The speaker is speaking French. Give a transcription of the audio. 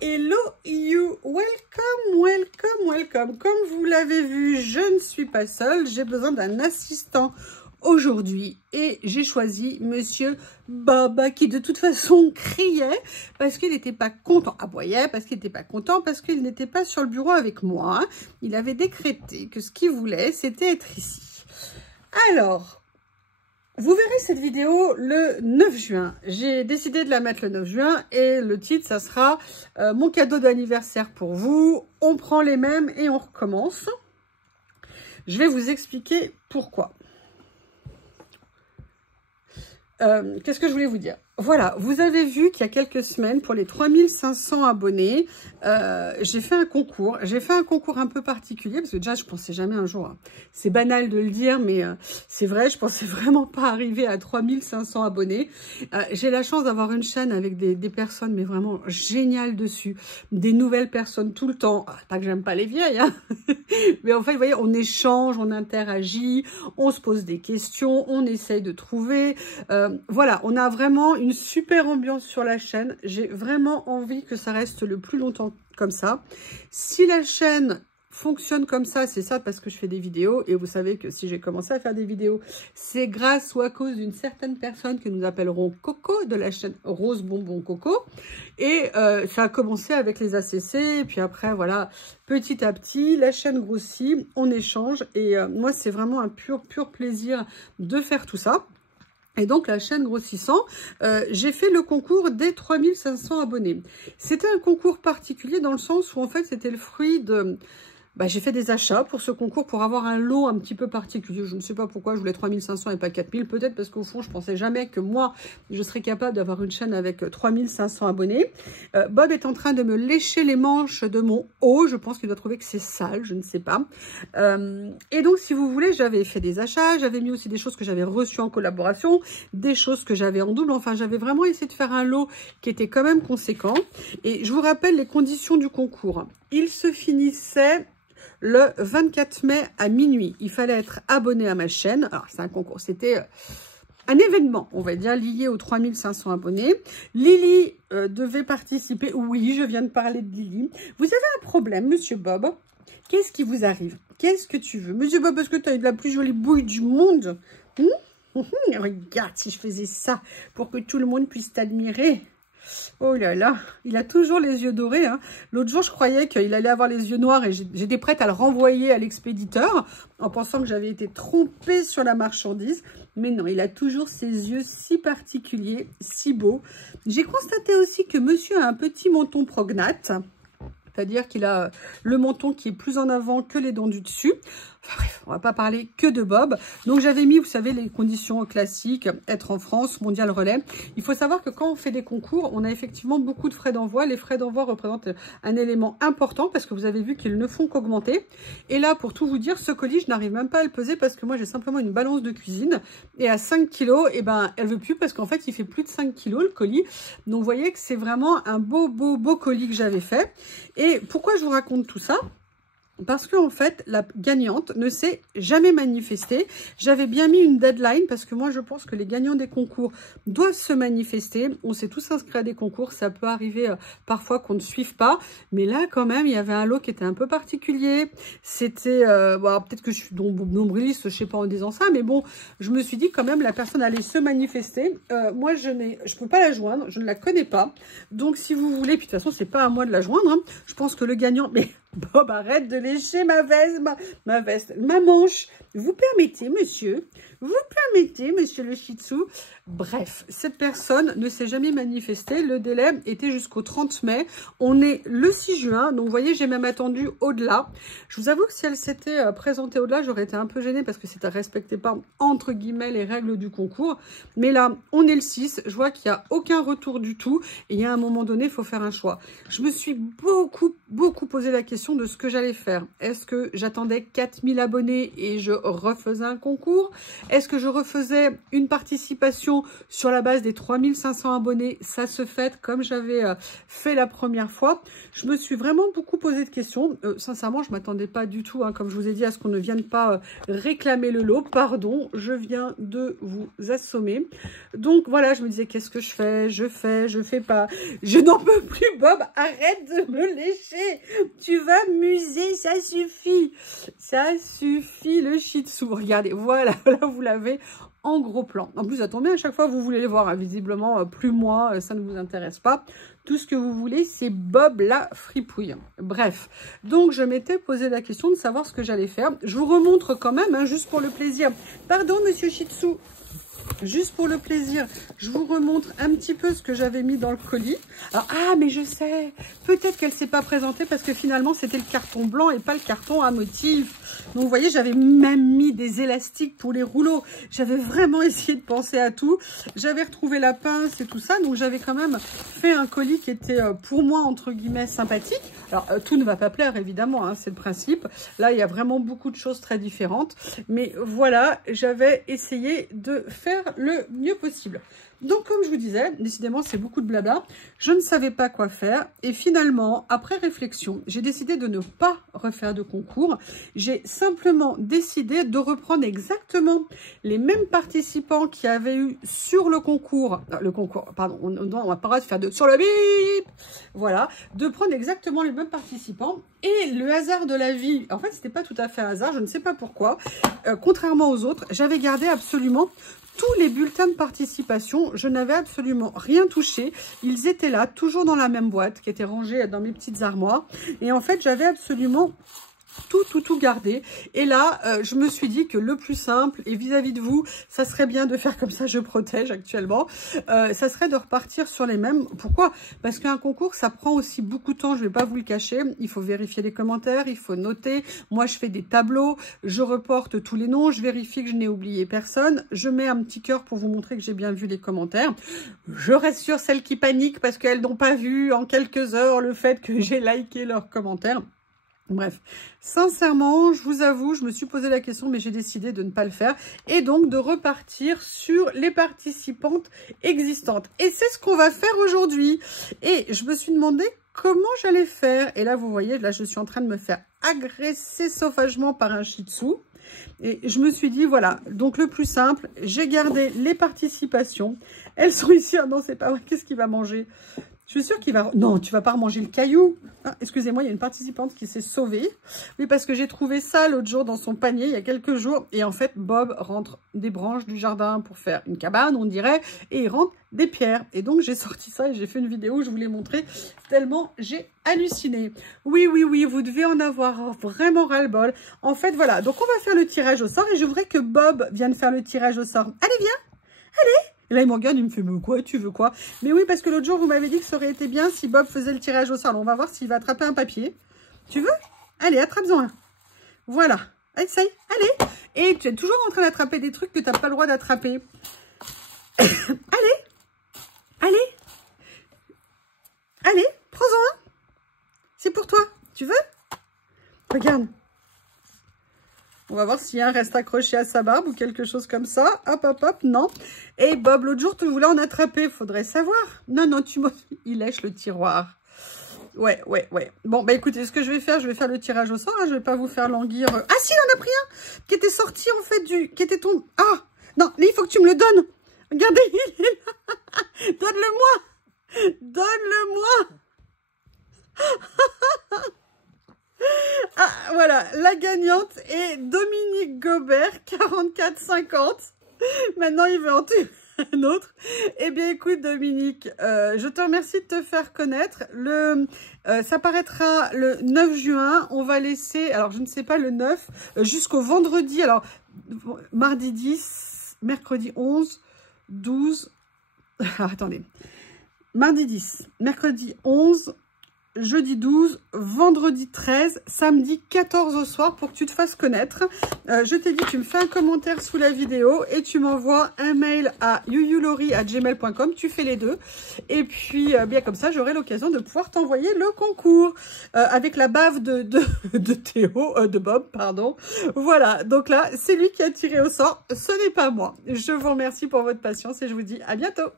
Hello you, welcome. Comme vous l'avez vu, je ne suis pas seule, j'ai besoin d'un assistant aujourd'hui et j'ai choisi Monsieur Bob qui de toute façon criait parce qu'il n'était pas content, aboyait parce qu'il n'était pas content, parce qu'il n'était pas sur le bureau avec moi. Il avait décrété que ce qu'il voulait, c'était être ici. Alors, vous verrez cette vidéo le 9 juin. J'ai décidé de la mettre le 9 juin et le titre, ça sera mon cadeau d'anniversaire pour vous. On prend les mêmes et on recommence. Je vais vous expliquer pourquoi. Qu'est-ce que je voulais vous dire? Voilà, vous avez vu qu'il y a quelques semaines, pour les 3500 abonnés, j'ai fait un concours. J'ai fait un concours un peu particulier, parce que déjà, je pensais jamais un jour, hein. C'est banal de le dire, mais c'est vrai, je pensais vraiment pas arriver à 3500 abonnés. J'ai la chance d'avoir une chaîne avec des personnes, mais vraiment géniales dessus. Des nouvelles personnes tout le temps. Pas que j'aime pas les vieilles, hein. Mais en fait, vous voyez, on échange, on interagit, on se pose des questions, on essaye de trouver. Voilà, on a vraiment une super ambiance sur la chaîne. J'ai vraiment envie que ça reste le plus longtemps comme ça. Si la chaîne fonctionne comme ça, c'est ça parce que je fais des vidéos. Et vous savez que si j'ai commencé à faire des vidéos, c'est grâce ou à cause d'une certaine personne que nous appellerons Coco, de la chaîne Rose Bonbon Coco. Et ça a commencé avec les ACC. Et puis après, voilà, petit à petit, la chaîne grossit, on échange. Et moi, c'est vraiment un pur plaisir de faire tout ça. Et donc, la chaîne grossissant, j'ai fait le concours des 3500 abonnés. C'était un concours particulier dans le sens où, en fait, c'était le fruit de... j'ai fait des achats pour ce concours pour avoir un lot un petit peu particulier. Je ne sais pas pourquoi je voulais 3500 et pas 4000. Peut-être parce qu'au fond, je pensais jamais que moi, je serais capable d'avoir une chaîne avec 3500 abonnés. Bob est en train de me lécher les manches de mon haut. Je pense qu'il doit trouver que c'est sale, je ne sais pas. Et donc, si vous voulez, j'avais fait des achats. J'avais mis aussi des choses que j'avais reçues en collaboration, des choses que j'avais en double. Enfin, j'avais vraiment essayé de faire un lot qui était quand même conséquent. Et je vous rappelle les conditions du concours. Il se finissait le 24 mai à minuit. Il fallait être abonné à ma chaîne. Alors, c'est un concours. C'était un événement, on va dire, lié aux 3500 abonnés. Lily devait participer. Oui, je viens de parler de Lily. Vous avez un problème, Monsieur Bob? Qu'est-ce qui vous arrive? Qu'est-ce que tu veux? Monsieur Bob, est-ce que tu as eu de la plus jolie bouille du monde? Regarde, si je faisais ça pour que tout le monde puisse t'admirer. Oh là là, il a toujours les yeux dorés, hein. L'autre jour, je croyais qu'il allait avoir les yeux noirs et j'étais prête à le renvoyer à l'expéditeur en pensant que j'avais été trompée sur la marchandise. Mais non, il a toujours ses yeux si particuliers, si beaux. J'ai constaté aussi que monsieur a un petit menton prognate. C'est-à-dire qu'il a le menton qui est plus en avant que les dents du dessus. Enfin, bref, on va pas parler que de Bob. Donc, j'avais mis, vous savez, les conditions classiques, être en France, mondial relais. Il faut savoir que quand on fait des concours, on a effectivement beaucoup de frais d'envoi. Les frais d'envoi représentent un élément important parce que vous avez vu qu'ils ne font qu'augmenter. Et là, pour tout vous dire, ce colis, je n'arrive même pas à le peser parce que moi, j'ai simplement une balance de cuisine. Et à 5 kilos, eh ben, elle veut plus parce qu'en fait, il fait plus de 5 kilos, le colis. Donc, vous voyez que c'est vraiment un beau colis que j'avais fait. Et pourquoi je vous raconte tout ça? Parce qu'en fait, la gagnante ne s'est jamais manifestée. J'avais bien mis une deadline parce que moi, je pense que les gagnants des concours doivent se manifester. On s'est tous inscrits à des concours. Ça peut arriver parfois qu'on ne suive pas. Mais là, quand même, il y avait un lot qui était un peu particulier. C'était, bon, peut-être que je suis nombriliste, je sais pas en disant ça. Mais bon, je me suis dit quand même, la personne allait se manifester. Moi, je peux pas la joindre. Je ne la connais pas. Donc, si vous voulez, puis de toute façon, c'est pas à moi de la joindre, hein. Je pense que le gagnant... Mais Bob, arrête de lécher ma veste, ma manche. Vous permettez, monsieur? Vous permettez, monsieur le Shih Tzu? Bref, cette personne ne s'est jamais manifestée. Le délai était jusqu'au 30 mai. On est le 6 juin. Donc, vous voyez, j'ai même attendu au-delà. Je vous avoue que si elle s'était présentée au-delà, j'aurais été un peu gênée parce que ça ne respectait pas, entre guillemets, les règles du concours. Mais là, on est le 6. Je vois qu'il n'y a aucun retour du tout. Et il y a un moment donné, il faut faire un choix. Je me suis beaucoup posé la question de ce que j'allais faire. Est-ce que j'attendais 4000 abonnés et je refaisais un concours? Est-ce que je refaisais une participation sur la base des 3500 abonnés? Ça se fait comme j'avais fait la première fois. Je me suis vraiment beaucoup posé de questions. Sincèrement, je ne m'attendais pas du tout, hein, comme je vous ai dit, à ce qu'on ne vienne pas réclamer le lot. Pardon, je viens de vous assommer. Donc voilà, je me disais, qu'est-ce que je fais? Je fais pas. Je n'en peux plus, Bob, arrête de me lécher. Tu vas muser, ça suffit. Ça suffit, le Shih Tzu. Regardez, voilà, là vous l'avez en gros plan. En plus, ça tombe bien, à chaque fois vous voulez les voir, hein. Visiblement, plus moi, ça ne vous intéresse pas. Tout ce que vous voulez, c'est Bob la fripouille. Bref, donc je m'étais posé la question de savoir ce que j'allais faire. Je vous remontre quand même, hein, juste pour le plaisir. Pardon, monsieur Shih Tzu. Juste pour le plaisir, je vous remontre un petit peu ce que j'avais mis dans le colis. Alors, ah, mais je sais, peut-être qu'elle ne s'est pas présentée parce que finalement, c'était le carton blanc et pas le carton à motif. Donc, vous voyez, j'avais même mis des élastiques pour les rouleaux. J'avais vraiment essayé de penser à tout. J'avais retrouvé la pince et tout ça. Donc, j'avais quand même fait un colis qui était, pour moi, entre guillemets, sympathique. Alors, tout ne va pas plaire, évidemment, hein, c'est le principe. Là, il y a vraiment beaucoup de choses très différentes. Mais voilà, j'avais essayé de faire le mieux possible. Donc, comme je vous disais, décidément, c'est beaucoup de blabla. Je ne savais pas quoi faire. Et finalement, après réflexion, j'ai décidé de ne pas refaire de concours. J'ai simplement décidé de reprendre exactement les mêmes participants qui avaient eu sur le concours. Pardon, on n'a pas le droit de faire sur le bip. Voilà, de prendre exactement les mêmes participants. Et le hasard de la vie, en fait, c'était pas tout à fait un hasard, je ne sais pas pourquoi. Contrairement aux autres, j'avais gardé absolument tous les bulletins de participation, je n'avais absolument rien touché. Ils étaient là, toujours dans la même boîte, qui était rangée dans mes petites armoires. Et en fait, j'avais absolument tout gardé. Et là, je me suis dit que le plus simple, et vis-à-vis de vous, ça serait bien de faire comme ça, je protège actuellement, ça serait de repartir sur les mêmes. Pourquoi? Parce qu'un concours, ça prend aussi beaucoup de temps, je ne vais pas vous le cacher. Il faut vérifier les commentaires, il faut noter. Moi, je fais des tableaux, je reporte tous les noms, je vérifie que je n'ai oublié personne. Je mets un petit cœur pour vous montrer que j'ai bien vu les commentaires. Je rassure celles qui paniquent parce qu'elles n'ont pas vu en quelques heures le fait que j'ai liké leurs commentaires. Bref, sincèrement, je vous avoue, je me suis posé la question, mais j'ai décidé de ne pas le faire et donc de repartir sur les participantes existantes. Et c'est ce qu'on va faire aujourd'hui. Et je me suis demandé comment j'allais faire. Et là, vous voyez, là, je suis en train de me faire agresser sauvagement par un Shih Tzu. Et je me suis dit, voilà, donc le plus simple, j'ai gardé les participations. Elles sont ici. Ah non, c'est pas vrai, qu'est-ce qu'il va manger ? Je suis sûre qu'il va... Non, tu vas pas remanger le caillou. Ah, excusez-moi, il y a une participante qui s'est sauvée. Oui, parce que j'ai trouvé ça l'autre jour dans son panier, il y a quelques jours. Et en fait, Bob rentre des branches du jardin pour faire une cabane, on dirait. Et il rentre des pierres. Et donc, j'ai sorti ça et j'ai fait une vidéo où je vous l'ai montré. Tellement j'ai halluciné. Oui, vous devez en avoir vraiment ras-le-bol. En fait, voilà. Donc, on va faire le tirage au sort. Et je voudrais que Bob vienne faire le tirage au sort. Allez, viens. Allez. Et là, il me regarde, il me fait, mais quoi, tu veux quoi? Mais oui, parce que l'autre jour, vous m'avez dit que ça aurait été bien si Bob faisait le tirage au sort. Alors, on va voir s'il va attraper un papier. Tu veux? Allez, attrape-en un. Voilà. Essaye. Allez. Et tu es toujours en train d'attraper des trucs que tu n'as pas le droit d'attraper. Allez. Allez. Allez, prends-en un. C'est pour toi. Tu veux? Regarde. On va voir si un reste accroché à sa barbe ou quelque chose comme ça. Hop, hop, hop, non. Et Bob, l'autre jour, tu voulais en attraper. Faudrait savoir. Non, il lèche le tiroir. Ouais. Bon, bah écoutez, ce que je vais faire le tirage au sort. Hein, je vais pas vous faire languir. Ah si, il en a pris un qui était sorti en fait qui était ton... Ah, non, là, il faut que tu me le donnes. Regardez, il est là. Donne-le-moi. Donne-le-moi. Ah, voilà, la gagnante est Dominique Gobert, 44,50. Maintenant, il veut en tuer un autre. Eh bien, écoute, Dominique, je te remercie de te faire connaître. Ça paraîtra le 9 juin. On va laisser, alors je ne sais pas, le 9 jusqu'au vendredi. Alors, mardi 10, mercredi 11, 12... Ah, attendez. Mardi 10, mercredi 11... jeudi 12, vendredi 13, samedi 14 au soir pour que tu te fasses connaître. Je t'ai dit, tu me fais un commentaire sous la vidéo et tu m'envoies un mail à youyulori@gmail.com. Tu fais les deux. Et puis, bien comme ça, j'aurai l'occasion de pouvoir t'envoyer le concours avec la bave de Théo, de Bob, pardon. Voilà, donc là, c'est lui qui a tiré au sort. Ce n'est pas moi. Je vous remercie pour votre patience et je vous dis à bientôt.